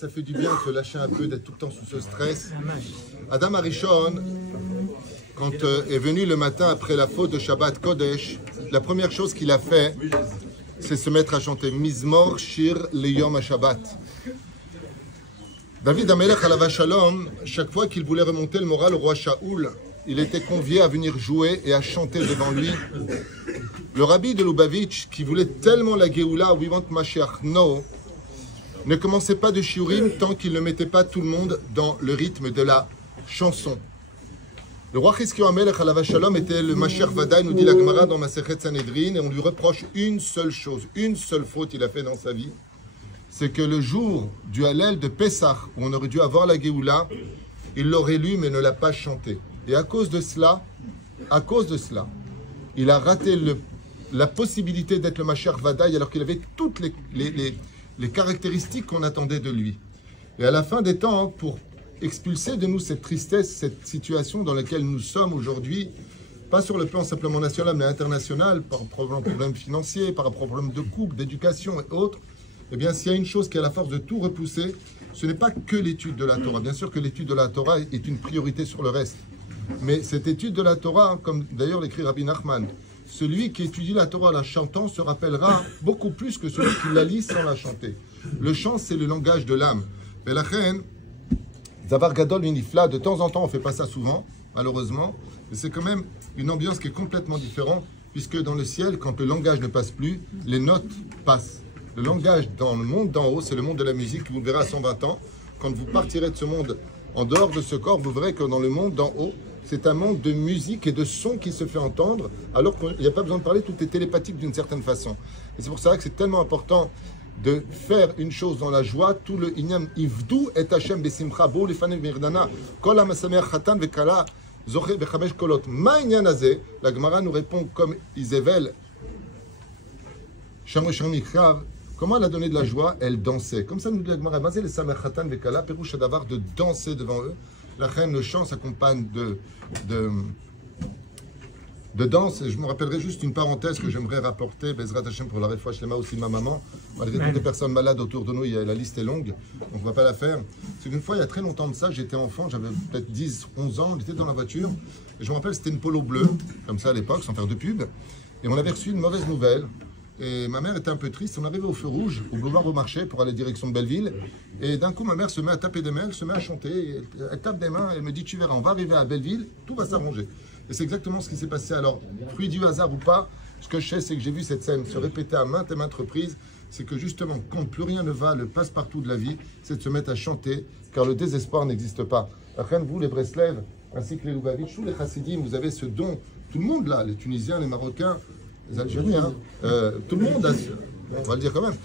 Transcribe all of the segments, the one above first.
Ça fait du bien de se lâcher un peu, d'être tout le temps sous ce stress. Adam Arishon, quand est venu le matin après la faute de Shabbat Kodesh, la première chose qu'il a fait, c'est se mettre à chanter Mizmor Shir Leyom HaShabbat. David Amelech Alav Shalom, chaque fois qu'il voulait remonter le moral au roi Shaoul, il était convié à venir jouer et à chanter devant lui. Le rabbi de Lubavitch, qui voulait tellement la Géoula, We want Mashiach, no, ne commençait pas de shiurim tant qu'il ne mettait pas tout le monde dans le rythme de la chanson. Le roi Chizkiyahu HaMelech Alav Shalom était le Mashiach Vadaï, nous dit la Gemara dans Masechet Sanhedrin, et on lui reproche une seule chose, une seule faute qu'il a fait dans sa vie, c'est que le jour du Hallel de Pessah, où on aurait dû avoir la Géoula, il l'aurait lu mais ne l'a pas chanté. Et à cause de cela, il a raté la possibilité d'être le Mashiach Vadaï alors qu'il avait toutes les caractéristiques qu'on attendait de lui. Et à la fin des temps, pour expulser de nous cette tristesse, cette situation dans laquelle nous sommes aujourd'hui, pas sur le plan simplement national, mais international, par problème financier, par problème de couple, d'éducation et autres, eh bien, s'il y a une chose qui a la force de tout repousser, ce n'est pas que l'étude de la Torah. Bien sûr que l'étude de la Torah est une priorité sur le reste. Mais cette étude de la Torah, comme d'ailleurs l'écrit Rabbi Nachman, celui qui étudie la Torah en la chantant se rappellera beaucoup plus que celui qui la lit sans la chanter. Le chant, c'est le langage de l'âme. Mais la reine, Zavar Gadol Vinifla, de temps en temps, on ne fait pas ça souvent, malheureusement, mais c'est quand même une ambiance qui est complètement différente, puisque dans le ciel, quand le langage ne passe plus, les notes passent. Le langage dans le monde d'en haut, c'est le monde de la musique, vous le verrez à 120 ans. Quand vous partirez de ce monde, en dehors de ce corps, vous verrez que dans le monde d'en haut, c'est un monde de musique et de son qui se fait entendre, alors qu'il n'y a pas besoin de parler, tout est télépathique d'une certaine façon. Et c'est pour ça que c'est tellement important de faire une chose dans la joie, tout le inyam ivdu et Hashem besimcha bo lefanev mirdana kol hamasameach chatan vekala zoche bechamesh kolot ma inyan hazeh. La Gemara nous répond comme Isével, comment elle a donné de la joie? Elle dansait. Comme ça nous dit la Gemara, mazé le sameach chatan vekala perouche davar, de danser devant eux. La reine, le chant s'accompagne de danse. Et je me rappellerai juste une parenthèse que j'aimerais rapporter, Bezrat Hashem, pour la Refoua Shlema aussi de ma maman. Malgré toutes les personnes malades autour de nous, la liste est longue, donc on ne va pas la faire. C'est qu'une fois, il y a très longtemps de ça, j'étais enfant, j'avais peut-être 10, 11 ans, j'étais dans la voiture, et je me rappelle, c'était une polo bleue, comme ça à l'époque, sans faire de pub, et on avait reçu une mauvaise nouvelle. Et ma mère était un peu triste. On arrivait au feu rouge, au boulevard au marché, pour aller direction de Belleville. Et d'un coup, ma mère se met à taper des mains, elle se met à chanter. Elle tape des mains, elle me dit, tu verras, on va arriver à Belleville, tout va s'arranger. Et c'est exactement ce qui s'est passé. Alors, fruit du hasard ou pas, ce que je sais, c'est que j'ai vu cette scène se répéter à maintes et maintes reprises. C'est que justement, quand plus rien ne va, le passe-partout de la vie, c'est de se mettre à chanter, car le désespoir n'existe pas. Après, vous, les Breslev, ainsi que les Lubavitch, tous les Chassidim, vous avez ce don. Tout le monde là, les Tunisiens, les Marocains, les Algériens, tout le monde a, on va le dire quand même.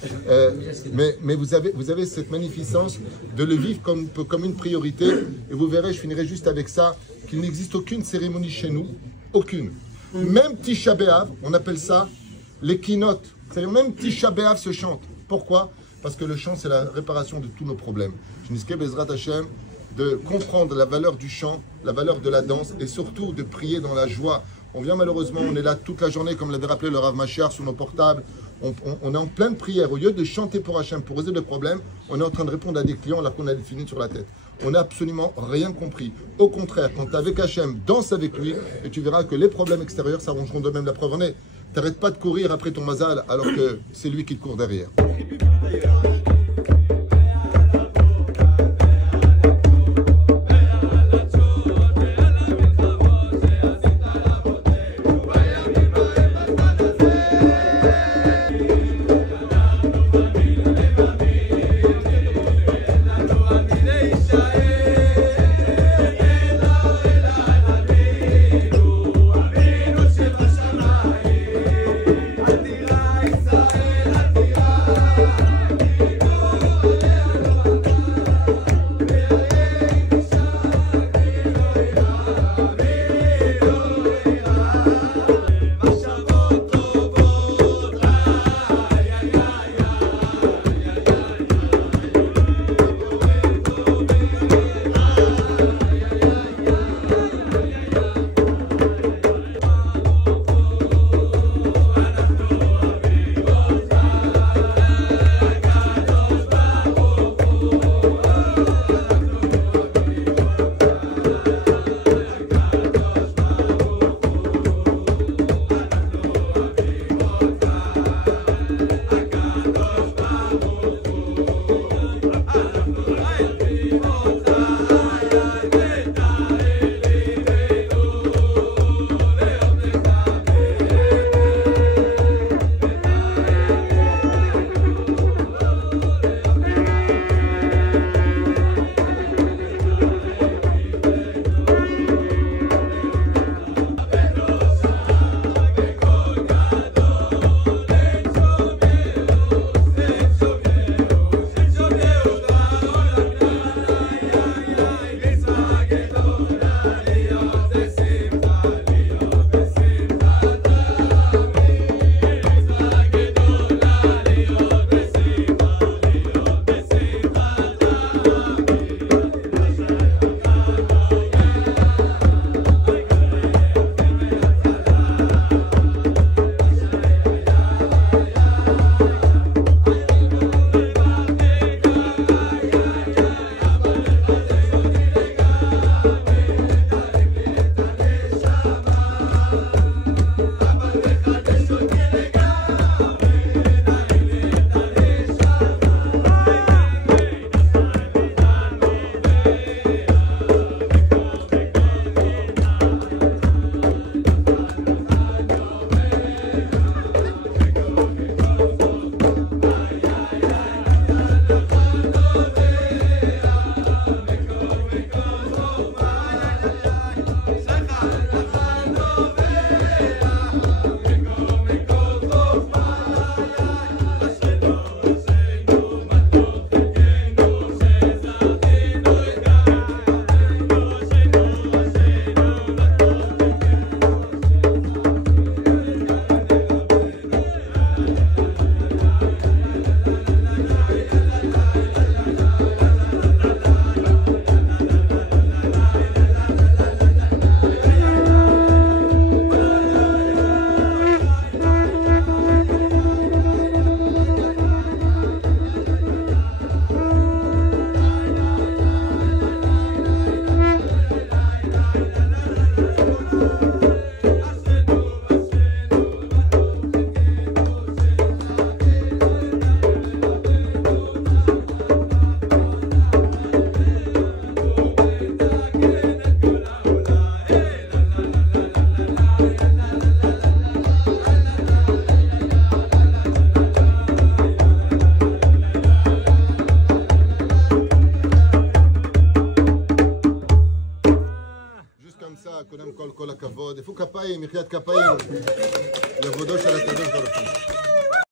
Mais vous avez cette magnificence de le vivre comme une priorité. Et vous verrez, je finirai juste avec ça, qu'il n'existe aucune cérémonie chez nous, aucune. Même Tisha B'Av, on appelle ça les kinot. C'est-à-dire même Tisha B'Av se chante. Pourquoi? Parce que le chant, c'est la réparation de tous nos problèmes. Je n'escape Bezrat Hashem de comprendre la valeur du chant, la valeur de la danse et surtout de prier dans la joie. On vient malheureusement, on est là toute la journée, comme l'avait rappelé le Rav Mashiach, sur nos portables. On est en pleine prière. Au lieu de chanter pour Hachem, pour résoudre le problème, on est en train de répondre à des clients alors qu'on a des filines sur la tête. On n'a absolument rien compris. Au contraire, quand tu es avec Hachem, danse avec lui et tu verras que les problèmes extérieurs s'arrangeront de même. La preuve en est, t'arrêtes pas de courir après ton mazal alors que c'est lui qui te court derrière. קודם כל, כל הכבוד. איפה כפיים? מחיית כפיים. לכבודו של הקדוש ברוך הוא.